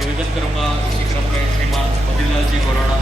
निवेदन करूंगा इसी क्रम में श्रीमान मोतीलाल जी गोराना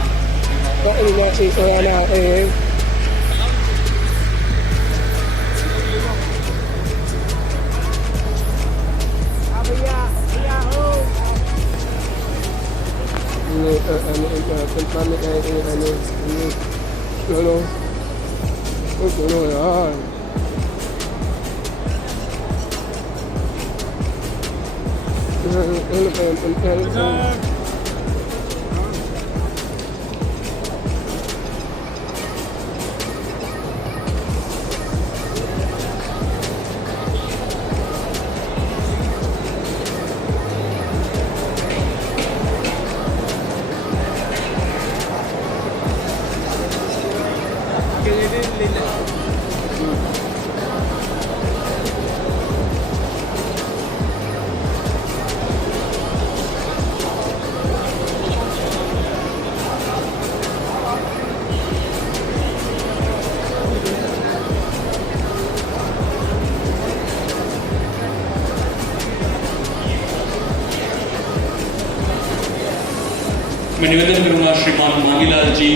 मैं निवेदन करूंगा श्रीमान मांगीलाल जी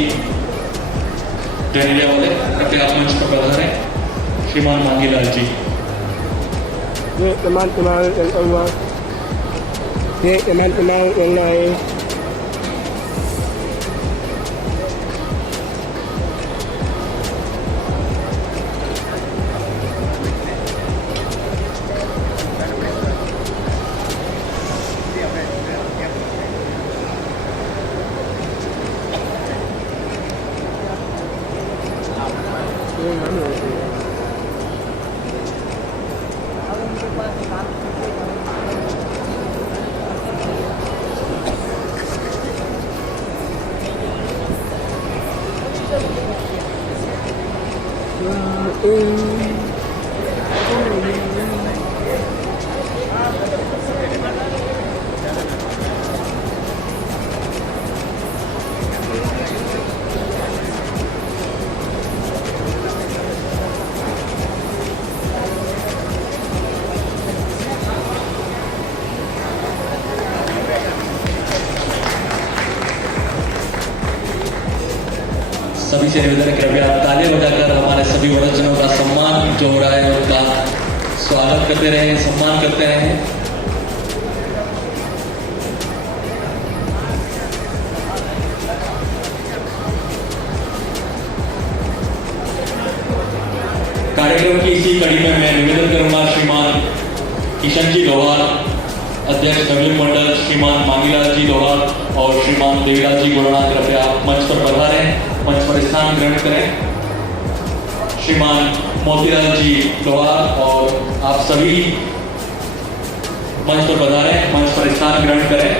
डहरिया वाले कृपया आप मंच पर पधारें। श्रीमान मांगीलाल जी सभी से निवेदन है कृपया ताली बजाकर हमारे सभी वड़जनों का सम्मान जो हो रहा है उनका स्वागत करते रहे, सम्मान करते रहे। कार्यक्रम की इसी कड़ी में मैं निवेदन करूंगा श्रीमान किशन जी लोहार, अध्यक्ष नवीन मंडल, श्रीमान मांगीलाल जी लोहार और श्रीमान देवीलाल जी गोराना कृपया मंच पर पधारें, मंच पर स्थान ग्रहण करें। श्रीमान मोतीलाल जी लोहार और आप सभी मंच पर पधारें, मंच पर स्थान ग्रहण करें।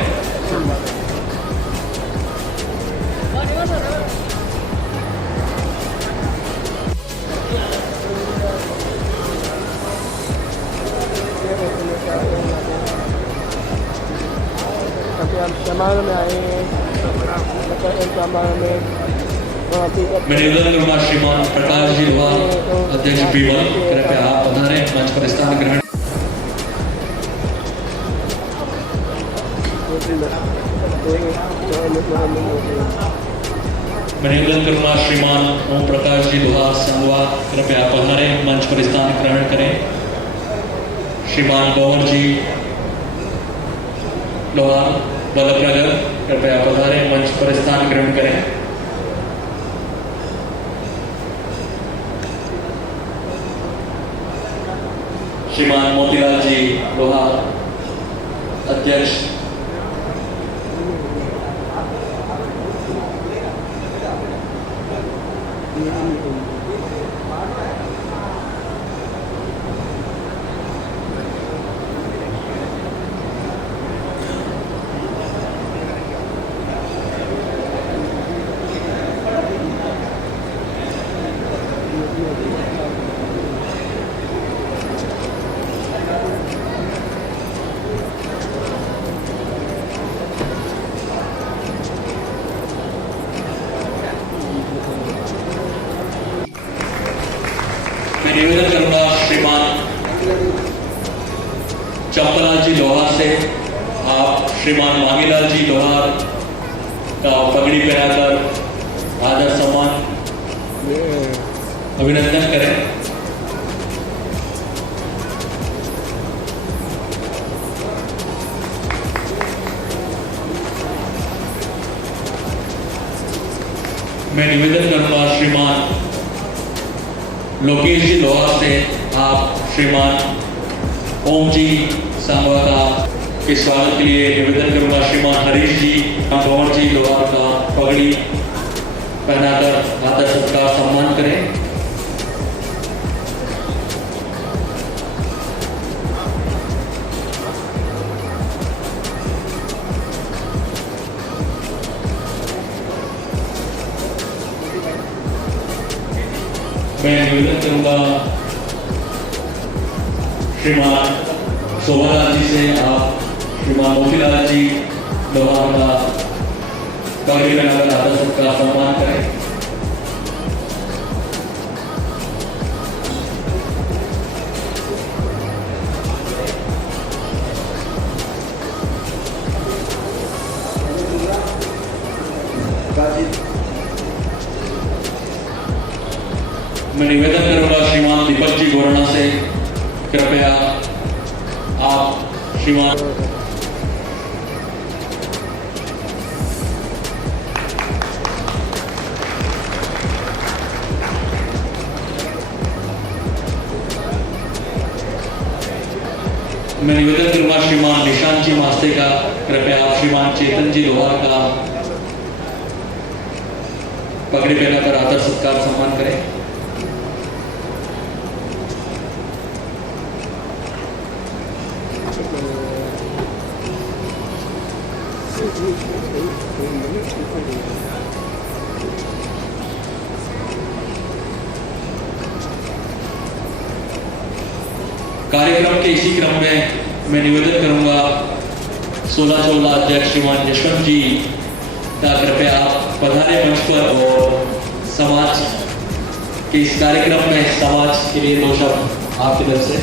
मैं निवेदन करूंगा श्रीमान प्रकाश जी लोहार, अध्यक्ष बीवल, कृपया आप पधारें, मंच पर स्थान ग्रहण। मैं निवेदन करूंगा श्रीमान ओम प्रकाश जी लोहार संगवा, कृपया पधारें, मंच पर स्थान ग्रहण करें। श्रीमान गौर जी लोहार बल्लभनगर, कृपया पधारें, मंच पर स्थान ग्रहण करें। श्रीमान मोतीलाल जी लोहार, अध्यक्ष मैं निवेदन करूंगा श्रीमान चंपलाल जी लोहार से आप श्रीमान मांगीलाल जी लोहार का पगड़ी पहनाकर आदर सम्मान अभिनंदन करें। मैं निवेदन करूंगा श्रीमान लोकेश जी लोहार से आप श्रीमान ओम जी सांगवाला के स्वागत के लिए निवेदन करूंगा श्रीमान हरीश जी भंवर जी लोहार का पगड़ी पहनाकर आदर सत्कार सम्मान करें। मैं निवेदन करूंगा श्रीमान शोभालाल जी से आप श्रीमान मोतीलाल जी लोहार का पगड़ी पहनाकर आदर सत्कार सम्मान करें। मैं निवेदन करूंगा श्रीमान दीपक जी गोरणा से कृपया आप श्रीमान मैं निवेदन करूंगा श्रीमान निशांत जी मास्ते का कृपया आप श्रीमान चेतन जी लोहार का पगड़ी पहनाकर आदर सत्कार सम्मान करें। कार्यक्रम के इसी क्रम में मैं निवेदन करूंगा 16 अध्यक्ष श्रीमान यशवंत जी का कृपया आप पधारे मंच पर और समाज के इस कार्यक्रम में समाज के लिए 2 शब्द आपकी तरफ से।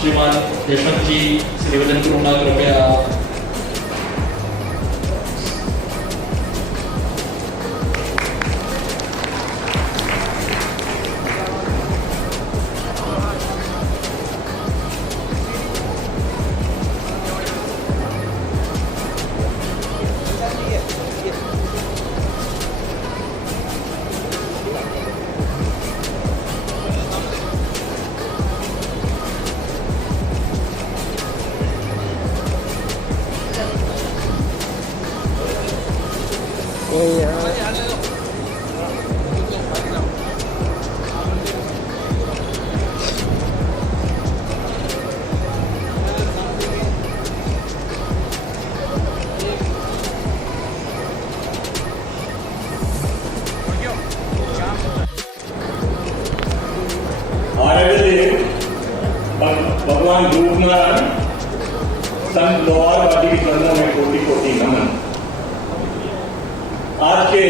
श्रीमान यशवंत जी से निवेदन करूंगा कृपया भगवान रूपनारायण संत लोहार बाटी की चरणों में कोटि कोटि नमन। आज के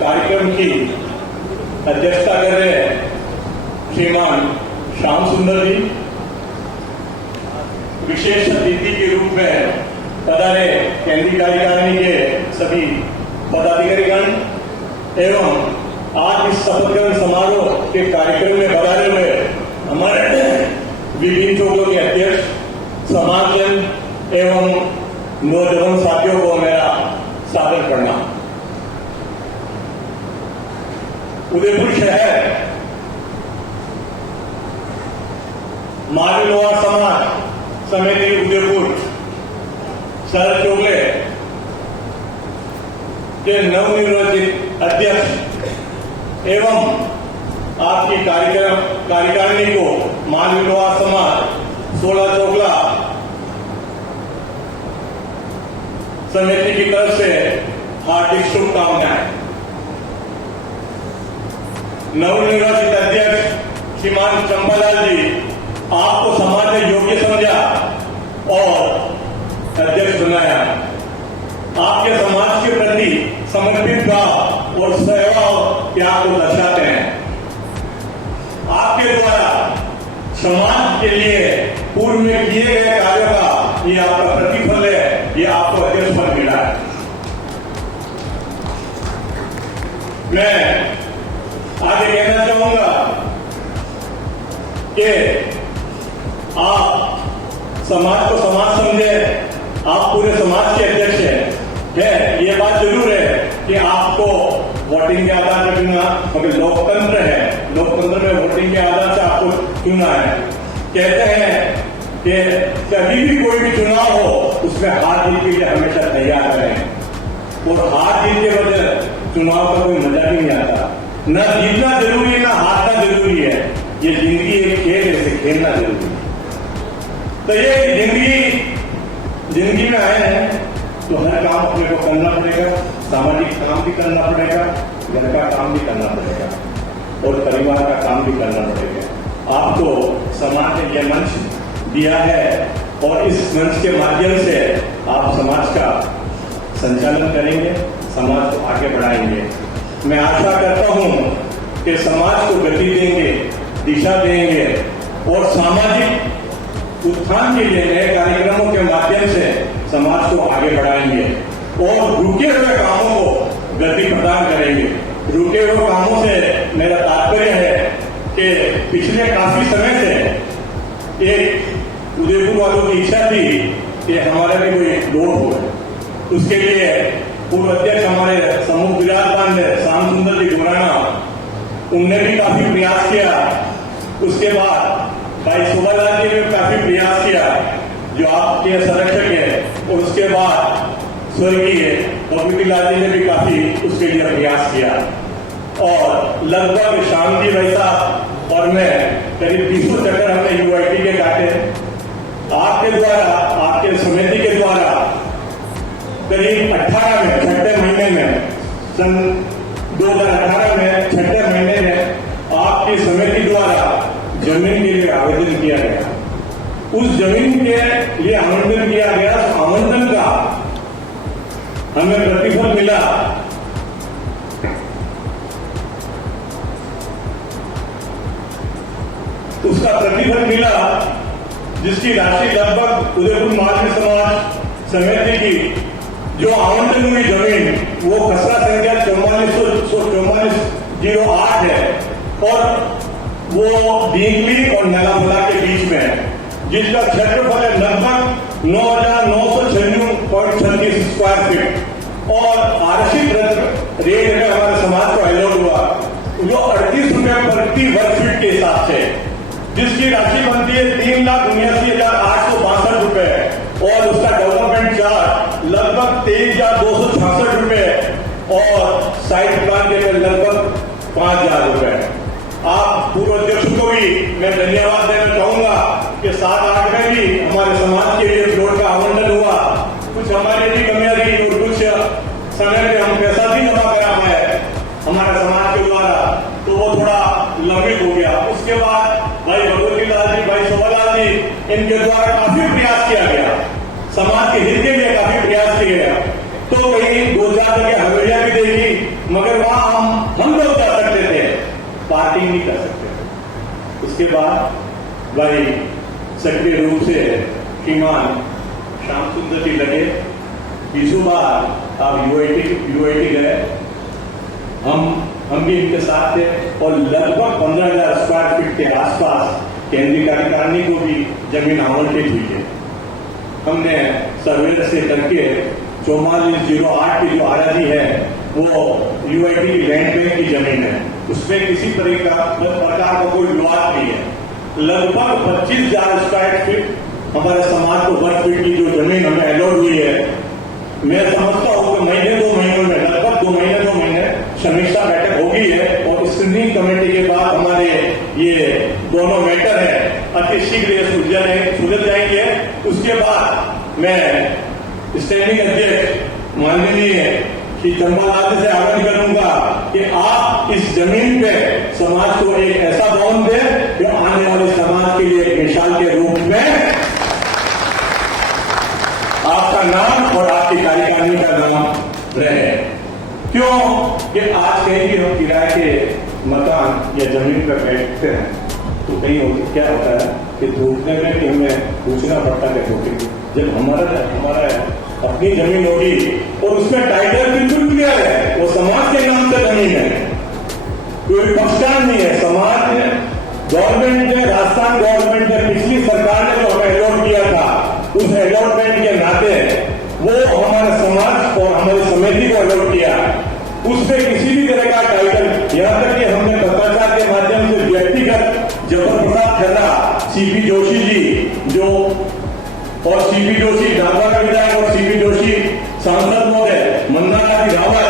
कार्यक्रम की अध्यक्षता कर रहे हैं श्रीमान श्याम सुंदर जी। विशेष अतिथि के रूप में पधारे केंद्रीय कार्यकारिणी के सभी पदाधिकारीगण, एवं आज इस शपथ ग्रहण समारोह के कार्यक्रम में बधाए हुए हमारे विभिन्न चौकों के अध्यक्ष, समाजजन एवं नौजवान साथियों को मेरा सादर प्रणाम। उदयपुर शहर मालवी लोहार समाज समिति उदयपुर शरद चोगले के नवनिर्वाचित अध्यक्ष एवं आपकी कार्यकारिणी को मालवी लोहार समाज 16 चोगला समिति की तरफ से हार्दिक शुभकामनाएं। नवनिर्वाचित अध्यक्ष श्रीमान चंपालाल जी, आपको समाज ने योग्य समझा और अध्यक्ष बनाया। आपके समाज के प्रति समर्पित भाव और सेवा और त्याग को दर्शाते हैं। आपके द्वारा समाज के लिए पूर्व में किए गए कार्यों का ये आपका प्रतिफल है, ये आपको अध्यक्ष पद मिला है। मैं आगे कहना चाहूंगा कि आप समाज को समाज समझे, आप पूरे समाज के अध्यक्ष हैं। ये बात जरूर है कि आपको वोटिंग के आधार पर चुना, क्योंकि लोकतंत्र है, लोकतंत्र में वोटिंग के आधार से आपको चुना है। कहते हैं कि कभी भी कोई भी चुनाव हो उसमें हार जीत के लिए हमेशा तैयार रहें, और हार जीत के वजह चुनाव का कोई मजा ही नहीं आता। न जीतना जरूरी है, न हारना जरूरी है। ये जिंदगी एक खेल है, इसे खेलना जरूरी है। तो ये जिंदगी में आए हैं तो हर काम अपने को करना पड़ेगा, सामाजिक काम भी करना पड़ेगा, घर का काम भी करना पड़ेगा और परिवार का काम भी करना पड़ेगा। आपको समाज ने यह मंच दिया है और इस मंच के माध्यम से आप समाज का संचालन करेंगे, समाज को आगे बढ़ाएंगे। मैं आशा करता हूं कि समाज को गति देंगे, दिशा देंगे और सामाजिक उत्थान के लिए नए कार्यक्रमों के माध्यम से समाज को आगे बढ़ाएंगे और रुके हुए कामों को गति प्रदान करेंगे। रुके हुए कामों से मेरा तात्पर्य है कि पिछले काफी समय से एक उदयपुर वालों की इच्छा थी कि हमारे भी कोई रोड हो। उसके लिए पूर्व अध्यक्ष हमारे समूह विराजमान है श्याम सुंदर जी गोराना, उनने भी काफी प्रयास किया। उसके बाद भाई शोभालाल जी ने काफी प्रयास किया, जो आपके संरक्षक है, और उसके बाद स्वर्गीय बबीलाल जी ने भी काफी उसके लिए प्रयास किया। और लगभग श्याम जी भाई साहब और मैं करीब 20 चक्कर हमने यूआईटी के काटे। आपके द्वारा, आपके समिति के द्वारा करीब 18 में, छठे महीने में, सन 2018 में छठे महीने में आपकी समिति द्वारा जमीन के लिए आवेदन किया गया। उस जमीन के लिए आवंटन किया गया, आवंटन का हमें प्रतिफल मिला। उसका प्रतिफल मिला जिसकी राशि लगभग उदयपुर मालवी समाज समिति की जो आवंटन हुई जमीन वो खसरा संख्या 44,008 है और वो डींगली और नलाफला के बीच में है, जिसका क्षेत्रफल है लगभग 9,996.36 स्क्वायर फीट और आरक्षित रेट में हमारे समाज को अलॉट हुआ जो 38 रुपये प्रति वर्ग फीट के हिसाब से, जिसकी राशि बनती है 3,79,862 रुपए और उसका डेवलपमेंट चार्ज लगभग 23,266 रुपए और साइड प्लान के लिए लगभग 5,000 रुपए। आप पूर्व अध्यक्ष को भी मैं धन्यवाद देना चाहूंगा कि 7-8 में भी हमारे समाज के लिए फ्लोर का आवंटन हुआ। कुछ हमारी भी कमियां रही और कुछ समय में हम पैसा भी जमा करा पाए हमारे समाज के द्वारा, तो वो थोड़ा लंबित हो गया। उसके बाद भाई बबीलाल जी, भाई शोभालाल जी, इनके द्वारा काफी प्रयास किया गया, समाज के हित के लिए काफी प्रयास किया गया। तो कहीं 2-4 जगह हवेलियां भी देखी, मगर वहां हम लोग जा सकते थे, पार्टी नहीं कर सकते। उसके बाद भाई सक्रिय रूप से श्रीमान श्याम सुंदर जी लगे। 20 बार आप यूआईटी गए हम भी इनके साथ थे और लगभग 15,000 स्क्वायर फीट के आसपास केंद्रीय कार्यकारिणी को भी जमीन आवंटित हुई है। हमने सर्वे से करके 4408 की जो आराजी है वो यूआईटी की लैंड बैंक की जमीन है, उसमें किसी प्रकार का कोई विवाद नहीं है। लगभग 25,000 स्क्वायर फीट हमारे समाज को वर्ग फीट की जो जमीन हमें अलॉट हुई है, मैं समझता हूँ कि महीने 2 महीनों में लगभग 2 महीने समीक्षा बैठक होगी है और स्क्रीनिंग कमेटी के बाद हमारे ये दोनों मैटर है अति शीघ्र सुलझ जाएंगे। उसके बाद मैं स्टैंडिंग अध्यक्ष माननीय श्री चंद्रलाल से आग्रह करूंगा कि आप इस जमीन पे समाज को एक ऐसा भवन दें जो आने वाले समाज के लिए एक मिसाल के रूप में आपका नाम और आपकी कार्यकारिणी का नाम रहे। क्यों कि आज कहीं भी हम किराए के मकान या जमीन पर बैठते हैं तो कहीं क्या होता है कि ढूंढने में कि हमें पूछना पड़ता है क्योंकि जब हमारा अपनी जमीन होगी और उसमें टाइटल बिल्कुल क्लियर है, वो समाज के नाम से जमीन है, कोई पक्षकार नहीं है। समाज ने गवर्नमेंट ने राजस्थान गवर्नमेंट ने पिछली सरकार ने जो हमें अलॉट किया था उस अलॉटमेंट के नाते वो हमारे समाज और हमारी समिति को अलॉट किया, उसमें किसी भी तरह का टाइटल यहाँ तक कि हमने पत्रकार के माध्यम से व्यक्तिगत जबर प्रसाद खन्ना, सीपी जोशी जी जो और सीपी जोशी ढाका के विधायक और सीपी जोशी सांसद महोदय, मंदाराजी रावत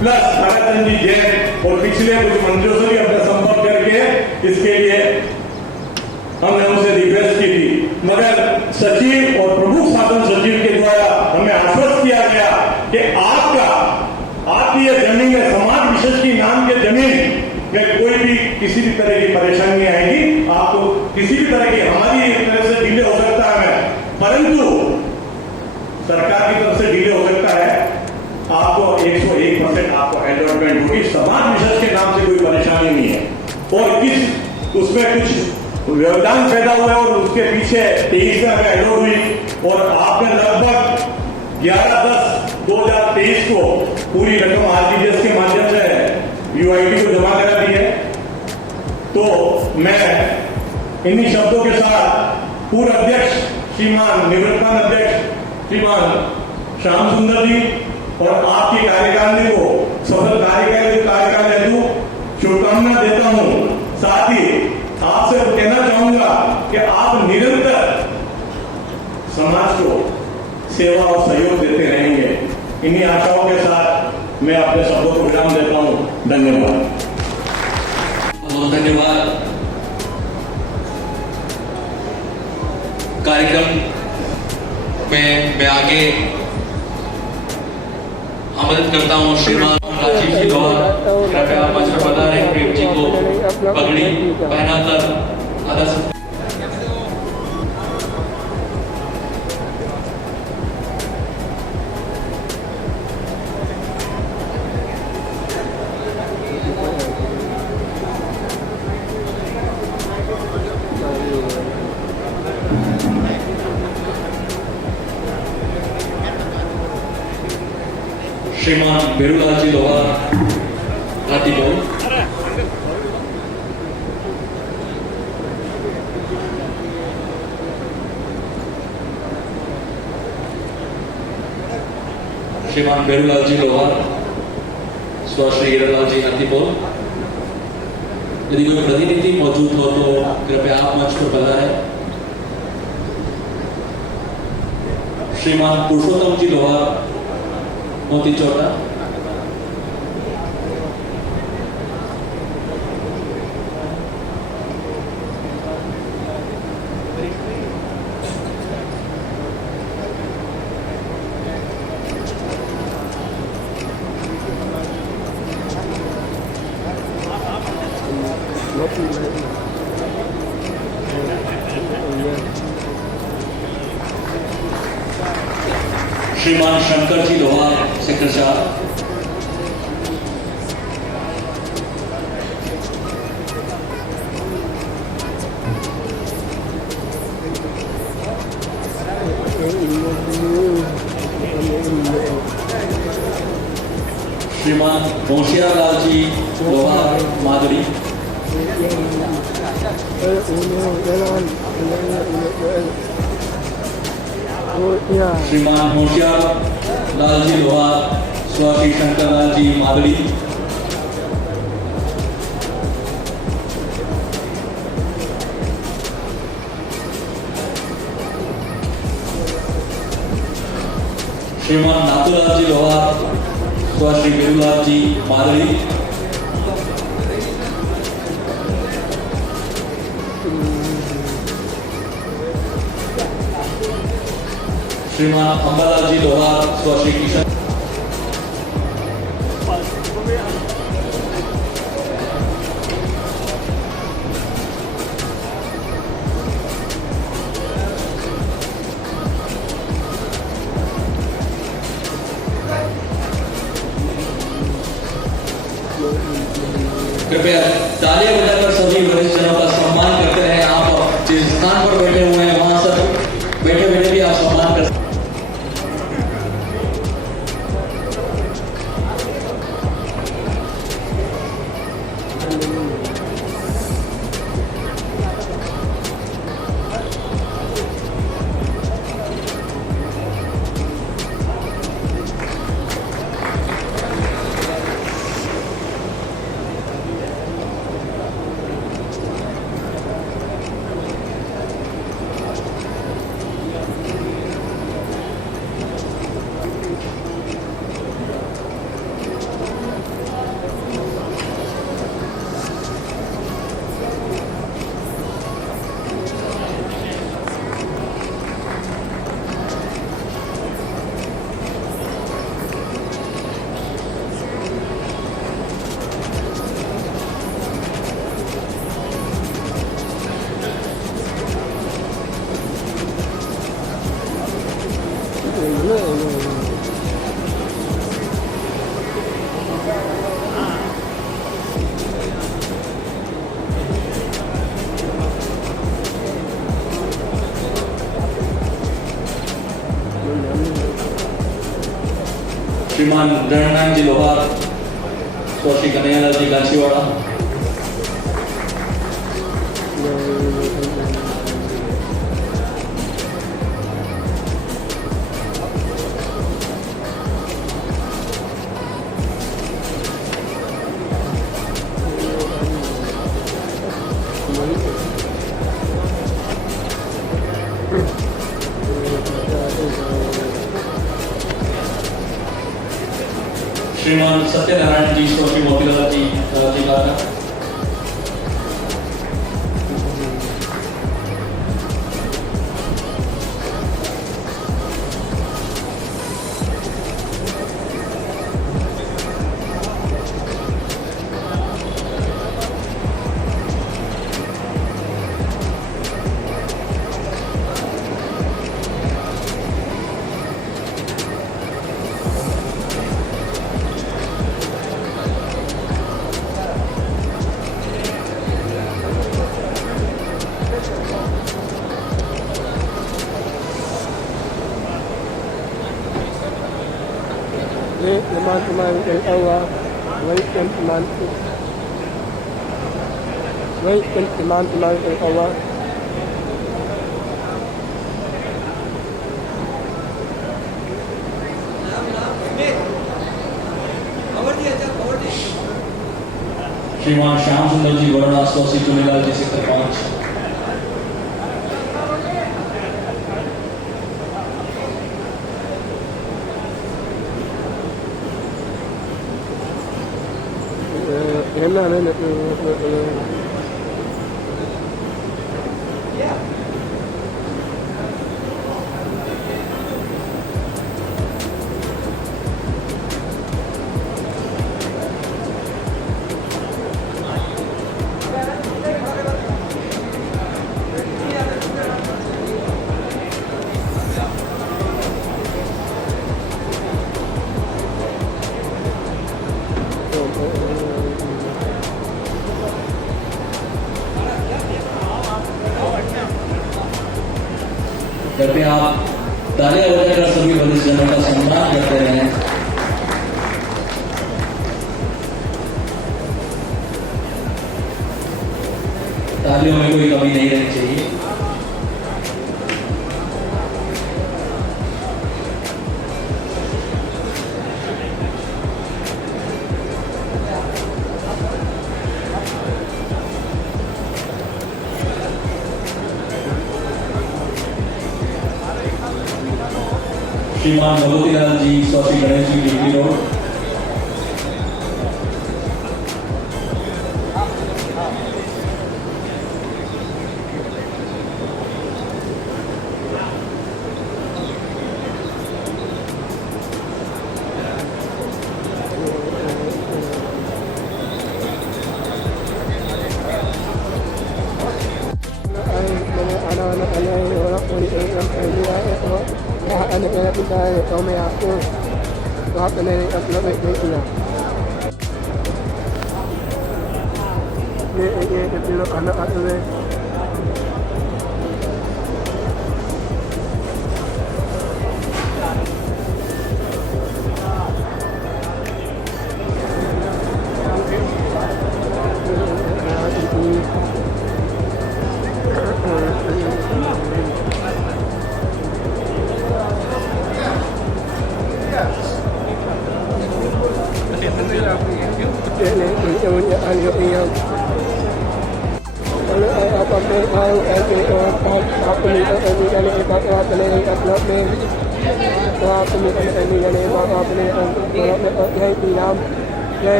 प्लस ताराचंद जी जैन और पिछले कुछ मंत्रियों से भी अपने संपर्क करके इसके लिए हमने उनसे रिक्वेस्ट की थी, मगर सचिव और प्रमुख शासन सचिव के द्वारा हमें आश्वस्त किया गया कि आपकी यह जमीन है, समाज विशेष की नाम के जमीन में कोई भी किसी भी तरह की परेशानी आएगी, आपको किसी भी तरह की हमारी एक तरह से डिले हो सकता है परंतु सरकार की तरफ से डिले हो सकता है, आपको 101% आपको अलॉटमेंट होगी, समाज विशेष के नाम से कोई परेशानी नहीं है। और किस उसमें कुछ व्यवधान पैदा हुआ और उसके पीछे 23 में हमें अलॉट हुई और आपने लगभग 11/10/2023 को पूरी रकम आरटीजीएस के माध्यम से यूआईटी को जमा करा दी है। तो मैं इन्हीं शब्दों के साथ पूर्व अध्यक्ष श्रीमान निवृत्तमान अध्यक्ष श्रीमान श्याम सुंदर जी और आपकी कार्यकारिणी को सफल कार्यकाल हेतु शुभकामना देता हूं। साथ ही आपसे कहना चाहूंगा कि आप निरंतर समाज को सेवा और सहयोग देते रहेंगे। इन्हीं आशाओं के साथ मैं अपने शब्दों को विराम देता हूं। धन्यवाद। बहुत धन्यवाद। कार्यक्रम में मैं आगे आमंत्रित करता हूं श्रीमान राजीव जी लोहार, कृपया मंच पर पधारें, प्रेम जी को पगड़ी पहनाकर आदर श्रीमान बेरूलाल जी लोहार रातीबोल, श्रीमान बेरूलाल जी लोहार, श्री हीरालाल जी हाथीपोल। यदि कोई प्रतिनिधि मौजूद हो तो कृपया आप मंच पर पधारें। श्रीमान पुरुषोत्तम जी लोहार मोती चौटा, श्रीमान शंकर जी लोहार सेक्टर 4, श्रीमान होशियारलाल जी लोहार मादड़ी, श्रीमान होशियारलाल जी लोहार स्व श्री शंकरलाल जी मादड़ी, श्रीमान नाथूलाल जी लोहार स्व श्री वीरूलाल जी मादड़ी, श्रीमान अंबालाल जी लोहार स्व श्री किशन, कृपया तालियां बजाकर सभी वरिष्ठ जनों का सम्मान करते रहे। आप जिस स्थान पर बैठे हुए हैं वहां से बैठे बैठे भी आप सम्मान कर। श्रीमान रणनारायण जी लोहार स्व श्री कन्हैयालाल जी गाछीवाड़ा, श्रीमान सत्यनारायण जी स्व श्री मोतीलाल जी गागा, teman-teman Allah, baikkan teman-teman Allah. श्रीमान श्याम सुंदर जी वरुणा स्व श्री चुनीलाल जी सेक्टर 5, कृपया आप तालियां बजाकर सभी वरिष्ठ जनों का सम्मान करते रहें। तालियों में कोई कमी नहीं रहनी चाहिए। श्रीमान Bhagwatilal ji, Swati Ganesh ji, degree road. anak-anak orang kulit yang kedua itu anak-anak kita kami aku waktu ini aku lebih baiknya ini itu anak-anak ini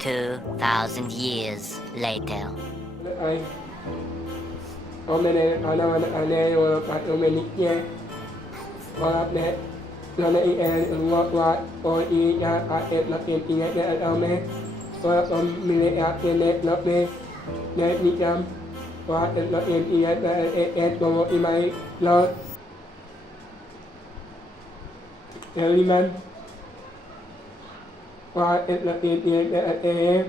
$2,000 years later. Hôm nay anh em rồi bắt đầu mình nhé và để là này em ngọt ngọt rồi đi ra em là em đi ra ở đây và mình lại em là về để đi làm và là em đi ra em có đi máy lo element và em là em đi ra em